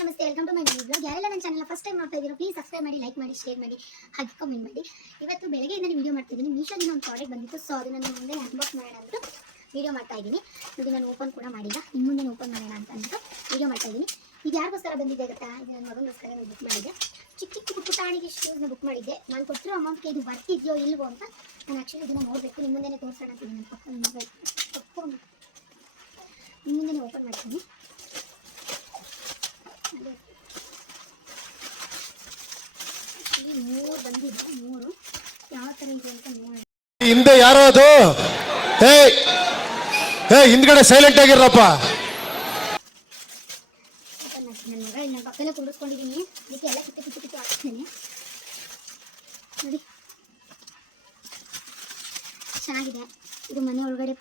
ನಮಸ್ತೆ, welcome to my blog. ಯಾರೆಲ್ಲ ನನ್ನ ಚಾನಲ್ ಫಸ್ಟ್ ಟೈಮ್ ನೋಡ್ತಾ ಇದ್ದೀರೋ ಪ್ಲೀಸ್ ಸಬ್ಸ್ಕ್ರೈಬ್ ಮಾಡಿ, ಲೈಕ್ ಮಾಡಿ, ಶೇರ್ ಮಾಡಿ, ಹಾಗೆ ಕಮೆಂಟ್ ಮಾಡಿ. ಇವತ್ತು ಬೆಳಗ್ಗೆಯಿಂದ ವಿಡಿಯೋ ಮಾಡ್ತಾ ಇದ್ದೀನಿ. ಮೀಶೋದಿಂದ ಒಂದು ಪ್ರಾಡಕ್ಟ್ ಬಂದಿತ್ತು, ಸೊ ಅದನ್ನ ನಾನು ಮುಂದೆ ಅನ್ಬಾಕ್ಸ್ ಮಾಡೋಣ ಅಂದ್ಬಿಟ್ಟು ವಿಡಿಯೋ ಮಾಡ್ತಾ ಇದ್ದೀನಿ. ಇದು ನಾನು ಓಪನ್ ಕೂಡ ಮಾಡಿಲ್ಲ, ಇನ್ನು ಮುಂದೆ ಓಪನ್ ಮಾಡೋಣ ಅಂತ ಅಂದ್ಬಿಟ್ಟು ವಿಡಿಯೋ ಮಾಡ್ತಾ ಇದ್ದೀನಿ. ಇದು ಯಾರಿಗೋಸ್ಕರ ಬಂದಿದೆ ಗೊತ್ತಾ? ಇದು ನನ್ನ ಮಗನಿಗೋಸ್ಕರ ನಾನು ಬುಕ್ ಮಾಡಿದ್ದೆ. ಚಿಕ್ಕ ಚಿಕ್ಕ ಪುಟ್ಟಾಣಿಗೆ ಶೂಸ್ನ ಬುಕ್ ಮಾಡಿದ್ದೆ. ನಾನು ಕೊಟ್ಟಿರೋ ಅಮೌಂಟ್ಗೆ ಇದು ಬರ್ತಿದೆಯೋ ಇಲ್ವೋ ಅಂತ ನಾನು ಆ್ಯಕ್ಚುಲಿ ಇದನ್ನು ನೋಡಬೇಕು. ನಿಮ್ಮ ಮುಂದೆ ತೋರಿಸೋಣ ಅಂತೀನಿ. ನನ್ನ ಪಕ್ಕ ನಿಮ್ಮ ಮುಂದೆ ಓಪನ್ ಮಾಡ್ತೀನಿ. ಮೂರು ಬಂದಿದೆ, ಮೂರು ಯಾವ ಥರ ಇದೆ ಅಂತ ನೋಡಿ. ಹಿಂದೆ ಯಾರೋ ಅದು ಹಿಂದ್ಗಡೆ ಸೈಲೆಂಟ್ ಆಗಿರಪ್ಪ. ನನ್ನ ಮಗ ನನ್ನ ಪಕ್ಕದಲ್ಲೇ ಕುಡಿಸ್ಕೊಂಡಿದ್ದೀನಿ. ಅದಕ್ಕೆ ಎಲ್ಲ ಕಿತ್ತು ಕಿತ್ತು ಕಿತ್ತು ಹಾಕ್ತೇನೆ ನೋಡಿ. ಚೆನ್ನಾಗಿದೆ. ಇದು ಮನೆ ಒಳಗಡೆ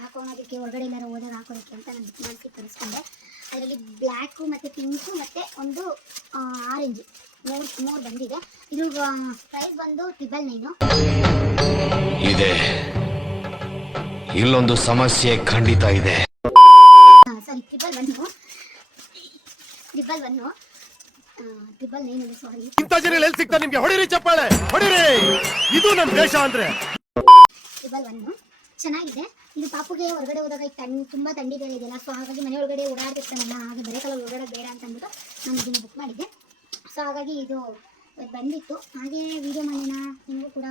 ಹಾಕೋಣೋದಕ್ಕೆ, ಹೊರಗಡೆ ಎಲ್ಲಾರು ಹೋದಾಗ ಹಾಕೋದಕ್ಕೆ ಅಂತ ನಾನು ಬುಕ್ ಮಾಡಿಸಿ ತರಿಸ್ಕೊಂಡೆ. ಅದರಲ್ಲಿ ಬ್ಲ್ಯಾಕು ಮತ್ತು ಪಿಂಕು ಮತ್ತು ಒಂದು ಆರೆಂಜ್ ಮೂರು ಬಂದಿದೆ. ಇದು ಪ್ರೈಸ್ ಬಂದು 999 ಇದೆ. ಇಲ್ಲೊಂದು ಸಮಸ್ಯೆ ಖಂಡಿತ ಇದೆ. ಸಾರಿ, 999 ಸಾರಿ. ಇಂಥ ಜನ ಎಲ್ಲಿ ಸಿಗ್ತಾರೆ ನಿಮ್ಗೆ? ಹೊಡಿರಿ ಚಪ್ಪಾಳೆ, ಹೊಡಿರಿ. ಇದು ನಮ್ಮ ದೇಶ ಅಂದ್ರೆ. 999 ಚೆನ್ನಾಗಿದೆ. ಇದು ಪಾಪುಗೆ ಹೊರಗಡೆ ಹೋದಾಗ ತುಂಬ ಥಂಡಿ ಬೇರೆ ಇದೆಯಲ್ಲ, ಸೊ ಹಾಗಾಗಿ ಮನೆ ಒಳಗಡೆ ಓಡಾಡ್ತಿರ್ತಾನಲ್ಲ, ಹಾಗೆ ಬರೀ ಕಲರ್ ಓಡಾಡೋದು ಬೇಡ ಅಂತ ಅಂದ್ಬಿಟ್ಟು ನಾನು ಇದನ್ನು ಬುಕ್ ಮಾಡಿದ್ದೆ. ಸೊ ಹಾಗಾಗಿ ಇದು ಬಂದಿತ್ತು. ಹಾಗೆ ವಿಡಿಯೋ ಮಾಡೋಣ, ನಿಮಗೂ ಕೂಡ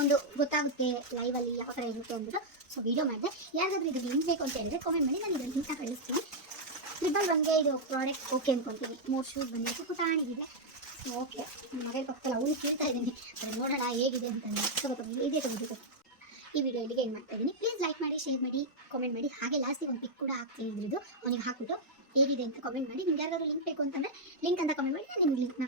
ಒಂದು ಗೊತ್ತಾಗುತ್ತೆ ಲೈವಲ್ಲಿ ಯಾವ ಥರ ಇರುತ್ತೆ ಅಂದ್ಬಿಟ್ಟು ಸೊ ವಿಡಿಯೋ ಮಾಡಿದೆ. ಯಾರಿಗಾದ್ರೂ ಇದು ಲಿಂಕ್ ಬೇಕು ಅಂತ ಹೇಳಿದ್ರೆ ಕಾಮೆಂಟ್ ಮಾಡಿ, ನಾನು ಇದನ್ನು ಲಿಂಕ್ನ ಕಳಿಸ್ತೀನಿ. 999ಗೆ ಇದು ಪ್ರಾಡಕ್ಟ್ ಓಕೆ ಅಂದ್ಕೊತೀನಿ. 3 ಶೂಸ್ ಬಂದಿತ್ತು, ಪುಟಾಣಿಗಿದೆ. ಓಕೆ, ನನ್ನ ಮಗಳ ಪಕ್ಕದಲ್ಲಿ ಅವನು ಕೇಳ್ತಾ ಇದ್ದೀನಿ, ಅದನ್ನು ನೋಡೋಣ ಹೇಗಿದೆ ಅಂತಂದರೆ. ಇದೇ ತಗೋಬೇಕು. ಈ ವಿಡಿಯೋ ಇಲ್ಲಿಗೆ ಏನು ಮಾಡ್ತಾ ಇದ್ದೀನಿ. ಪ್ಲೀಸ್ ಲೈಕ್ ಮಾಡಿ, ಶೇರ್ ಮಾಡಿ, ಕಾಮೆಂಟ್ ಮಾಡಿ. ಹಾಗೆ ಲಾಸ್ಟಿಗೆ ಒಂದು ಪಿಕ್ ಕೂಡ ಹಾಕ್ತೀನಿ ಇದ್ರದ್ದು. ಅವನಿಗೆ ಹಾಕ್ಬಿಟ್ಟು ಹೇಗಿದೆ ಅಂತ ಕಾಮೆಂಟ್ ಮಾಡಿ. ನಿಮ್ಗೆ ಯಾರಾದರೂ ಲಿಂಕ್ ಬೇಕು ಅಂತಂದರೆ ಲಿಂಕ್ ಅಂತ ಕಾಮೆಂಟ್ ಮಾಡಿ, ನಾನು ನಿಮ್ಗೆ ಲಿಂಕ್ನ